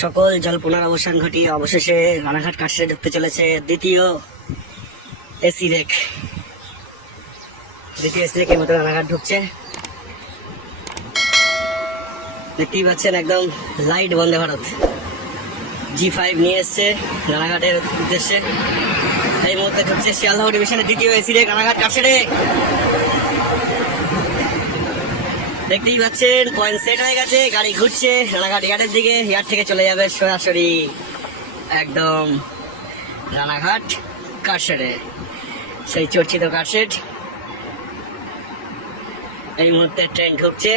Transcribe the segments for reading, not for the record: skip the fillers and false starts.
সকল জল্পনার অবসান ঘটিয়ে অবশেষে রানাঘাট কাশে ঢুকতে চলেছে দ্বিতীয় এসি রেক। এই মতো রানাঘাট ঢুকছে, দেখতেই পাচ্ছেন একদম লাইট বন্দে ভারত G5 নিয়ে এসছে রানাঘাটের উদ্দেশ্যে। এই মুহূর্তে ঢুকছে শিয়ালদহ ডিভিশনের দ্বিতীয় এসি রেক রানাঘাট কাশে। দেখতেই পাচ্ছেন পয়েন্ট সেট হয়ে গেছে, গাড়ি ঘুরছে রানাঘাট ইয়ার্ডের দিকে। ইয়ার্ড থেকে চলে যাবে সরাসরি একদম রানাঘাট কারশেডে, সেই চর্চিত কারশেড। এই মুহূর্তে ট্রেন ঢুকছে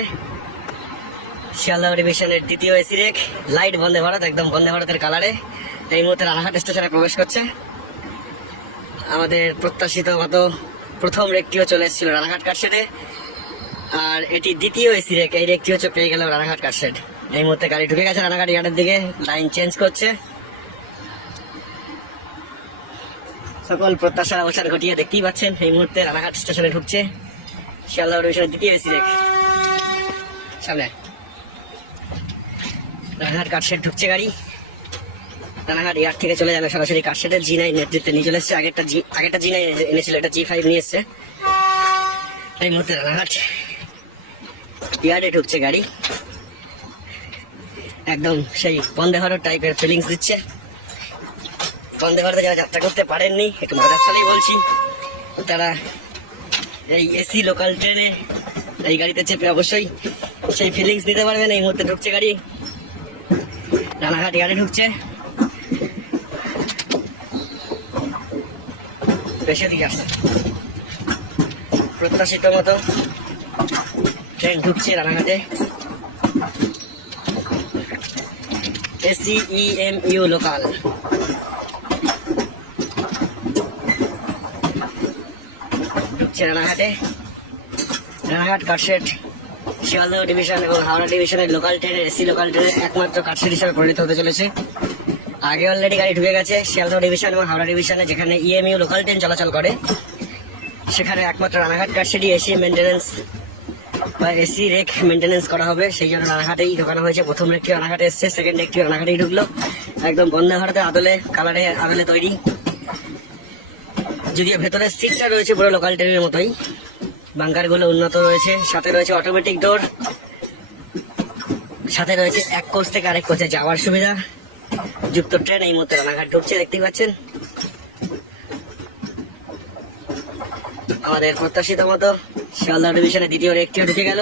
শিয়ালদহ ডিভিশনের দ্বিতীয় AC rake, light Vande Bharat, একদম বন্দে ভারতের কালারে। এই মুহূর্তে রানাঘাট স্টেশনে প্রবেশ করছে। আমাদের প্রত্যাশিত মতো প্রথম রেকটিও চলে এসেছিল রানাঘাট কারশেডে, আর এটি দ্বিতীয় এসি রেক। এই রেকটি হচ্ছে পেয়ে গেল রানাঘাট কারশেড। এই মুহূর্তে গাড়ি ঢুকে গেছে রানাঘাট ইয়ার্ডের দিকে, লাইন চেঞ্জ করছে। সকল প্রত্যাশার অবসান ঘটিয়ে দেখতেই পাচ্ছেন এই মুহূর্তে রানাঘাট স্টেশনে ঢুকছে শিয়ালদহ ডিভিশনের দ্বিতীয় এসি রেক। সামনে রানাঘাট কারশেড ঢুকছে গাড়ি। রানাঘাট ইয়ার্ড থেকে চলে যাবে সরাসরি কারশেডের। G9 নেতৃত্বে নিয়ে চলে এসছে। আগেরটা G9 এনেছিল, এটা G5 নিয়ে এসছে। এই মুহূর্তে রানাঘাট ইয়ার্ডে ঢুকছে গাড়ি, একদম সেই বন্দে ভারত টাইপের ফিলিংস দিচ্ছে। বন্দে ভারতে যারা যাত্রা করতে পারেননি, একটু মজার ছলেই বলছি, তারা এই এসি লোকাল ট্রেনে এই গাড়িতে চেপে অবশ্যই সেই ফিলিংস নিতে পারবেন। এই মুহূর্তে ঢুকছে গাড়ি রানাঘাট ইয়ার্ডে ঢুকছে। বেশি দিকে আসছে, প্রত্যাশিত মতো ট্রেন ঢুকছে রানাঘাটে। SEEMU লোকাল ঢুকছে রানাঘাটে। রানাঘাট কারশেড শিয়ালদহ ডিভিশন এবং হাওড়া ডিভিশনের লোকাল ট্রেনের এসি লোকাল ট্রেনের একমাত্র কারশেড হিসাবে পরিণত হতে চলেছে। আগে অলরেডি গাড়ি ঢুকে গেছে শিয়ালদহ ডিভিশন এবং হাওড়া ডিভিশনে, যেখানে EMU লোকাল ট্রেন চলাচল করে। সেখানে একমাত্র রানাঘাট কারশেডই এসি মেনটেন্যান্স বা এসি রেক মেনটেন্যান্স করা হবে, সেই জন্য রানাঘাটেই ঢোকানো হয়েছে। প্রথম রেকটি রানাঘাটে এসছে, সেকেন্ড রেকটি রানাঘাটেই ঢুকলো। একদম বন্দে ভারতের আদলে তৈরি। যদিও ভেতরের সিটটা রয়েছে পুরো লোকাল ট্রেনের মতোই, বাঙ্কারগুলো উন্নত রয়েছে, সাথে রয়েছে অটোমেটিক ডোর, সাথে রয়েছে এক কোচ থেকে আরেক কোচে যাওয়ার সুবিধা যুক্ত ট্রেন। এই মুহূর্তে রানাঘাট ঢুকছে, দেখতেই পাচ্ছেন। আমাদের প্রত্যাশিত মতো শিয়ালদহ ডিভিশনের দ্বিতীয় রেকটিও ঢুকে গেল।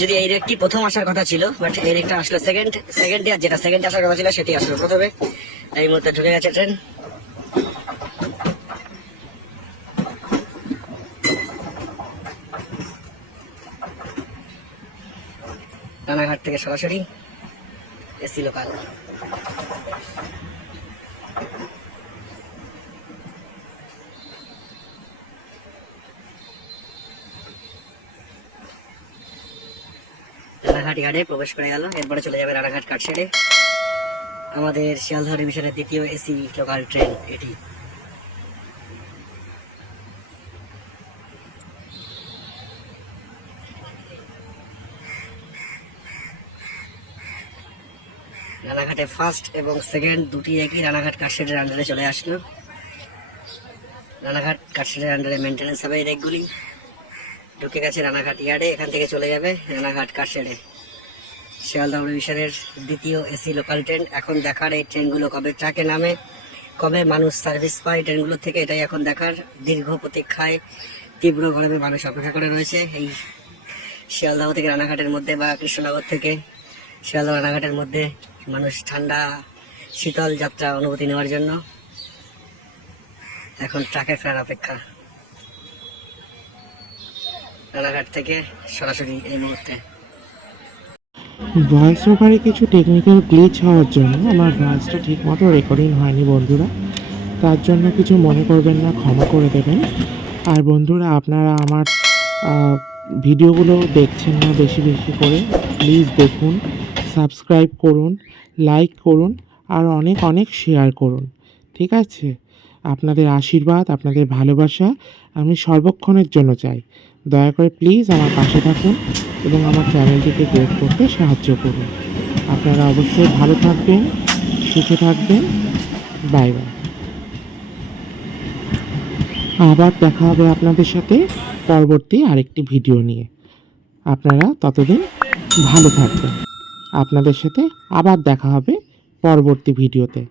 যদি এই রেকটি প্রথম আসার কথা ছিল, বাট এই রেকটা আসলো সেকেন্ডে, আর যেটা সেকেন্ডে আসার কথা ছিল সেটি আসলো প্রথমে। এই মুহূর্তে ঢুকে গেছে ট্রেন। রানাঘাট থেকে সরাসরি এসি লোকাল। রানাঘাট ইয়ার্ডে প্রবেশ করে গেল, এরপরে চলে যাবে রানাঘাট কারশেডে। আমাদের শিয়ালদহ ডিভিশনের দ্বিতীয় এসি লোকাল ট্রেন এটি। রানাঘাটে ফার্স্ট এবং সেকেন্ড দুটি একই রানাঘাট কারশেডের আন্ডারে চলে আসলো। রানাঘাট কারশেডের আন্ডারে মেনটেন্যান্স হবে এই রেকগুলি। ঢুকে গেছে রানাঘাট ইয়ার্ডে, এখান থেকে চলে যাবে রানাঘাট কারশেডে। শিয়ালদহ ডিভিশনের দ্বিতীয় এসি লোকাল ট্রেন। এখন দেখার এই ট্রেনগুলো কবে ট্র্যাকে নামে, কবে মানুষ সার্ভিস পায় ট্রেনগুলো থেকে, এটাই এখন দেখার। দীর্ঘ প্রতীক্ষায় তীব্র গরমে মানুষ অপেক্ষা করে রয়েছে এই শিয়ালদহ থেকে রানাঘাটের মধ্যে বা কৃষ্ণনগর থেকে শিয়ালদহ রানাঘাটের মধ্যে মানুষ ঠান্ডা শীতল যাত্রা অনুভূতি নেওয়ার জন্য এখন ট্রাকে ফেরার অপেক্ষা। রানাঘাট থেকে সরাসরি এই মুহূর্তে। ভয়েস ওভারে কিছু টেকনিক্যাল গ্লিচ হওয়ার জন্য আমার ভয়েসটা ঠিক মতো রেকর্ডিং হয়নি বন্ধুরা, তার জন্য কিছু মনে করবেন না, ক্ষমা করে দেবেন। আর বন্ধুরা, আপনারা আমার ভিডিওগুলো দেখছেন না বেশি বেশি করে, প্লিজ দেখুন, সাবস্ক্রাইব করুন, লাইক করুন, আর অনেক অনেক শেয়ার করুন, ঠিক আছে? আপনাদের আশীর্বাদ, আপনাদের ভালোবাসা আমি সর্বক্ষণের জন্য চাই। দয়া করে প্লিজ আমার পাশে থাকুন এবং আমার চ্যানেলটিকে গ্রো করতে সাহায্য করুন। আপনারা অবশ্যই ভালো থাকবেন, সুখে থাকবেন। Bye bye. আবার দেখা হবে আপনাদের সাথে পরবর্তী আরেকটি ভিডিও নিয়ে। আপনারা ততদিন ভালো থাকবেন। আপনাদের সাথে আবার দেখা হবে পরবর্তী ভিডিওতে।